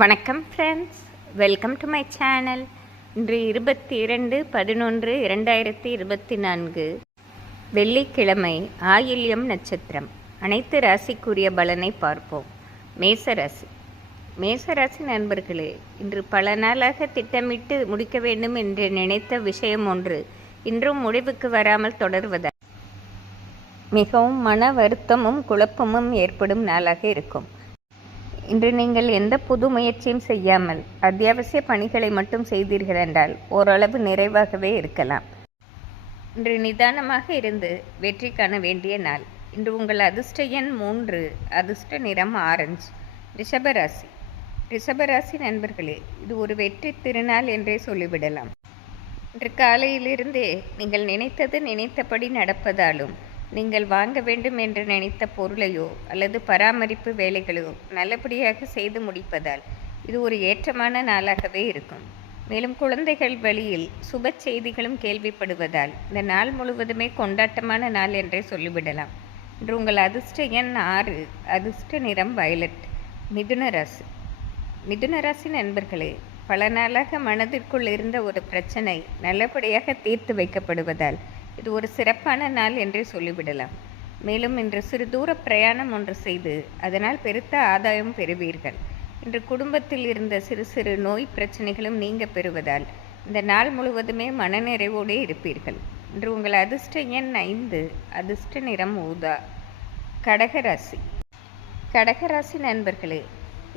வணக்கம் friends welcome to my channel இன்று இருபத்தி இரண்டு பதினொன்று இரண்டாயிரத்தி இருபத்தி நான்கு. வெள்ளிக்கிழமை ஆயில்யம் நட்சத்திரம். அனைத்து ராசிக்குரிய பலனை பார்ப்போம். மேசராசி மேசராசி நண்பர்களே இன்று பல நாளாக திட்டமிட்டு முடிக்க வேண்டும் என்று நினைத்த விஷயம் ஒன்று இன்றும் முடிவுக்கு வராமல் தொடர்வதால். மிகவும் மன வருத்தமும் குழப்பமும் ஏற்படும் நாளாக இருக்கும். இன்று நீங்கள் எந்த புது முயற்சியும் செய்யாமல் அத்தியாவசிய பணிகளை மட்டும் செய்தீர்கள் என்றால் ஓரளவு நிறைவாகவே இருக்கலாம். இன்று நிதானமாக இருந்து வெற்றி காண வேண்டிய நாள். இன்று உங்கள் அதிர்ஷ்ட எண் மூன்று அதிர்ஷ்ட நிறம் ஆரஞ்சு. ரிஷபராசி. ரிஷபராசி நண்பர்களே இது ஒரு வெற்றி திருநாள் என்றே சொல்லிவிடலாம். இன்று காலையிலிருந்தே நீங்கள் நினைத்தது நினைத்தபடி நடப்பதாலும் நீங்கள் வாங்க வேண்டும் என்று நினைத்த பொருளையோ அல்லது பராமரிப்பு வேலைகளோ நல்லபடியாக செய்து முடிப்பதால் இது ஒரு ஏற்றமான நாளாகவே இருக்கும். மேலும் குழந்தைகள் வழியில் சுப செய்திகளும் கேள்விப்படுவதால் இந்த நாள் முழுவதுமே கொண்டாட்டமான நாள் என்றே சொல்லிவிடலாம். இன்று உங்கள் அதிர்ஷ்ட எண் ஆறு அதிர்ஷ்ட நிறம் வயலட் மிதுன ராசி. மிதுன ராசி நண்பர்களே பல நாளாக மனதிற்குள் இருந்த ஒரு பிரச்சனை நல்லபடியாக தீர்த்து வைக்கப்படுவதால் இது ஒரு சிறப்பான நாள் என்றே சொல்லிவிடலாம். மேலும் இன்று சிறு தூர பிரயாணம் ஒன்று செய்து அதனால் பெருத்த ஆதாயம் பெறுவீர்கள். இன்று குடும்பத்தில் இருந்த சிறு சிறு நோய் பிரச்சனைகளும் நீங்க பெறுவதால் இந்த நாள் முழுவதுமே மனநிறைவோடே இருப்பீர்கள். இன்று உங்கள் அதிர்ஷ்ட எண் ஐந்து அதிர்ஷ்ட நிறம் ஊதா கடகராசி கடகராசி நண்பர்களே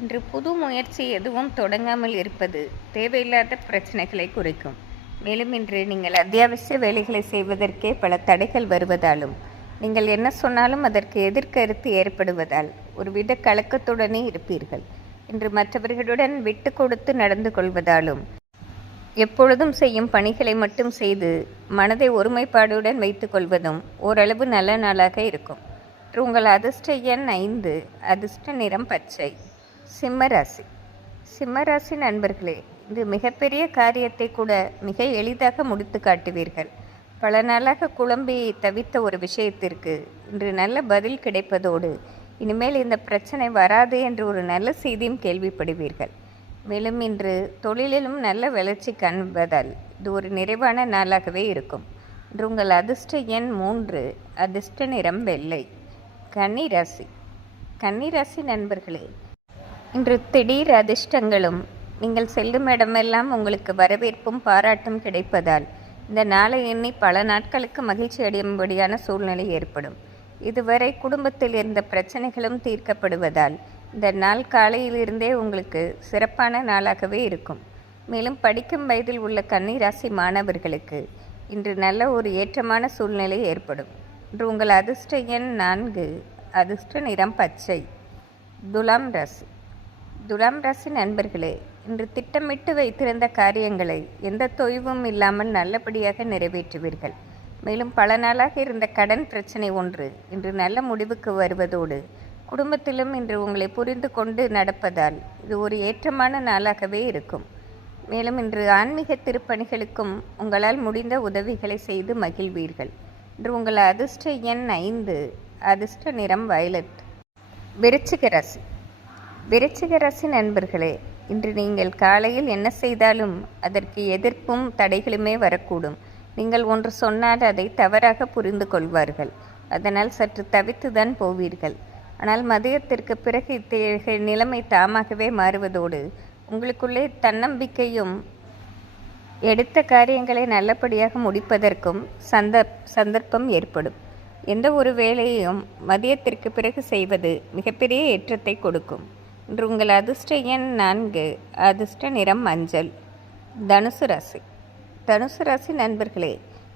இன்று புது முயற்சி எதுவும் தொடங்காமல் இருப்பது தேவையில்லாத பிரச்சனைகளை குறைக்கும். மேலும் இன்று நீங்கள் அத்தியாவசிய வேலைகளை செய்வதற்கே பல தடைகள் வருவதாலும் நீங்கள் என்ன சொன்னாலும் அதற்கு எதிர்கருத்து ஏற்படுவதால் ஒருவித கலக்கத்துடனே இருப்பீர்கள். இன்று மற்றவர்களுடன் விட்டு கொடுத்து நடந்து கொள்வதாலும் எப்பொழுதும் செய்யும் பணிகளை மட்டும் செய்து மனதை ஒருமைப்பாடுடன் வைத்துக்கொள்வதும் ஓரளவு நல்ல நாளாக இருக்கும். உங்கள் அதிர்ஷ்ட எண் ஐந்து அதிர்ஷ்ட நிறம் பச்சை சிம்மராசி சிம்மராசி நண்பர்களே இது மிகப்பெரிய காரியத்தை கூட மிக எளிதாக முடித்து காட்டுவீர்கள். பல நாளாக குழம்பி தவித்த ஒரு விஷயத்திற்கு இன்று நல்ல பதில் கிடைப்பதோடு இனிமேல் இந்த பிரச்சனை வராது என்று ஒரு நல்ல செய்தியும் கேள்விப்படுவீர்கள். மேலும் இன்று தொழிலிலும் நல்ல வளர்ச்சி காண்பதால் இது ஒரு நிறைவான நாளாகவே இருக்கும். இன்று உங்கள் அதிர்ஷ்ட எண் மூன்று அதிர்ஷ்ட நிறம் வெள்ளை. கன்னிராசி. கன்னிராசி நண்பர்களே இன்று திடீர் அதிர்ஷ்டங்களும் நீங்கள் செல்லும் இடமெல்லாம் உங்களுக்கு வரவேற்பும் பாராட்டும் கிடைப்பதால் இந்த நாளை எண்ணி பல நாட்களுக்கு மகிழ்ச்சி அடையும்படியான சூழ்நிலை ஏற்படும். இதுவரை குடும்பத்தில் இருந்த பிரச்சனைகளும் தீர்க்கப்படுவதால் இந்த நாள் காலையிலிருந்தே உங்களுக்கு சிறப்பான நாளாகவே இருக்கும். மேலும் படிக்கும் வயதில் உள்ள கன்னிராசி மாணவர்களுக்கு இன்று நல்ல ஒரு ஏற்றமான சூழ்நிலை ஏற்படும். இன்று உங்கள் அதிர்ஷ்ட எண் நான்கு அதிர்ஷ்ட நிறம் பச்சை. துலாம் ராசி. துலாம் ராசி நண்பர்களே இன்று திட்டமிட்டு வைத்திருந்த காரியங்களை எந்த தொய்வும் இல்லாமல் நல்லபடியாக நிறைவேற்றுவீர்கள். மேலும் பல நாளாக இருந்த கடன் பிரச்சனை ஒன்று இன்று நல்ல முடிவுக்கு வருவதோடு குடும்பத்திலும் இன்று உங்களை புரிந்து கொண்டு நடப்பதால் இது ஒரு ஏற்றமான நாளாகவே இருக்கும். மேலும் இன்று ஆன்மீக திருப்பணிகளுக்கும் உங்களால் முடிந்த உதவிகளை செய்து மகிழ்வீர்கள். இன்று உங்கள் அதிர்ஷ்ட எண் ஐந்து அதிர்ஷ்ட நிறம் வயலட். விருச்சிக ராசி. விருச்சிக ராசி நண்பர்களே இன்று நீங்கள் காலையில் என்ன செய்தாலும் அதற்கு எதிர்ப்பும் தடைகளுமே வரக்கூடும். நீங்கள் ஒன்று சொன்னால் அதை தவறாக புரிந்து கொள்வார்கள். அதனால் சற்று தவித்துதான் போவீர்கள். ஆனால் மதியத்திற்கு பிறகு இத்தகைய நிலைமை தாமாகவே மாறுவதோடு உங்களுக்குள்ளே தன்னம்பிக்கையும் எடுத்த காரியங்களை நல்லபடியாக முடிப்பதற்கும் சந்த சந்தர்ப்பம் ஏற்படும். எந்த ஒரு வேலையையும் மதியத்திற்கு பிறகு செய்வது மிகப்பெரிய ஏற்றத்தை கொடுக்கும். இன்று உங்கள் அதிர்ஷ்ட எண் நான்கு அதிர்ஷ்ட நிறம் மஞ்சள் தனுசு ராசி. தனுசு ராசி நண்பர்களே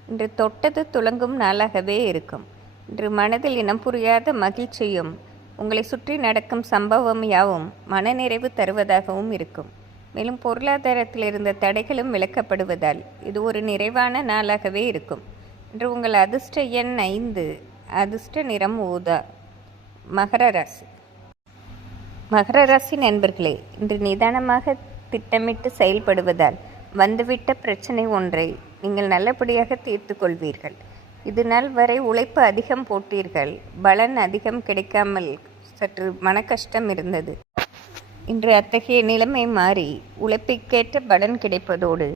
இன்று தொட்டது துளங்கும் நாளாகவே இருக்கும். இன்று மனதில் இனம் புரியாத மகிழ்ச்சியும் உங்களை சுற்றி நடக்கும் சம்பவம் யாவும் மனநிறைவு தருவதாகவும் இருக்கும். மேலும் பொருளாதாரத்தில் இருந்த தடைகளும் விளக்கப்படுவதால் இது ஒரு நிறைவான நாளாகவே இருக்கும். இன்று உங்கள் அதிர்ஷ்ட எண் ஐந்து அதிர்ஷ்ட நிறம் ஊதா மகர ராசி. மகர ராசி நண்பர்களே இன்று நிதானமாக திட்டமிட்டு செயல்படுவதால் வந்துவிட்ட பிரச்சனை ஒன்றை நீங்கள் நல்லபடியாக தீர்த்து கொள்வீர்கள். இது நாள் வரை உழைப்பு அதிகம் போட்டீர்கள் பலன் அதிகம் கிடைக்காமல் சற்று மன கஷ்டம் இருந்தது. இன்று அத்தகைய நிலைமை மாறி உழைப்பிற்கேற்ற பலன் கிடைப்பதோடு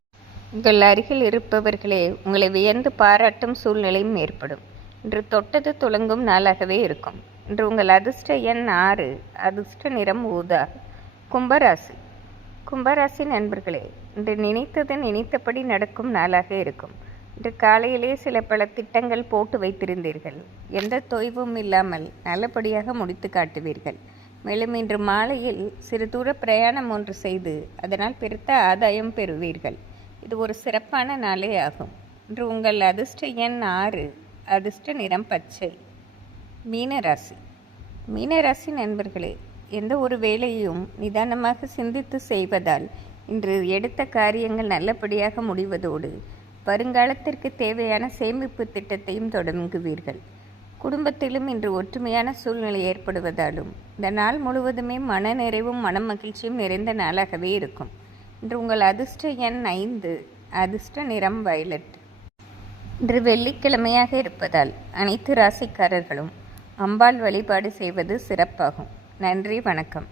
உங்கள் அருகில் இருப்பவர்களே உங்களை வியந்து பாராட்டும் சூழ்நிலையும் ஏற்படும். இன்று தொட்டது துளங்கும் நாளாகவே இருக்கும். இன்று உங்கள் அதிர்ஷ்ட எண் ஆறு அதிர்ஷ்ட நிறம் ஊதா. கும்பராசி. கும்பராசி நண்பர்களே இன்று நினைத்தது நினைத்தபடி நடக்கும் நாளாக இருக்கும். இன்று காலையிலே சில பல திட்டங்கள் போட்டு வைத்திருந்தீர்கள். எந்த தொய்வும் இல்லாமல் நல்லபடியாக முடித்து காட்டுவீர்கள். மேலும் இன்று மாலையில் சிறு தூர பிரயாணம் ஒன்று செய்து அதனால் பெருத்த ஆதாயம் பெறுவீர்கள். இது ஒரு சிறப்பான நாளே ஆகும். இன்று உங்கள் அதிர்ஷ்ட எண் ஆறு அதிர்ஷ்ட நிறம் பச்சை. மீனராசி. மீனராசி நண்பர்களே எந்த ஒரு வேலையும் நிதானமாக சிந்தித்து செய்வதால் இன்று எடுத்த காரியங்கள் நல்லபடியாக முடிவதோடு வருங்காலத்திற்கு தேவையான சேமிப்பு திட்டத்தையும் தொடங்குவீர்கள். குடும்பத்திலும் இன்று ஒற்றுமையான சூழ்நிலை ஏற்படுவதாலும் இந்த நாள் முழுவதுமே மன நிறைவும் மன மகிழ்ச்சியும் நிறைந்த நாளாகவே இருக்கும். இன்று உங்கள் அதிர்ஷ்ட எண் ஐந்து அதிர்ஷ்ட நிறம் வயலட். இன்று வெள்ளிக்கிழமையாக இருப்பதால் அனைத்து ராசிக்காரர்களும் அம்பாள் வழிபாடு செய்வது சிறப்பாகும். நன்றி வணக்கம்.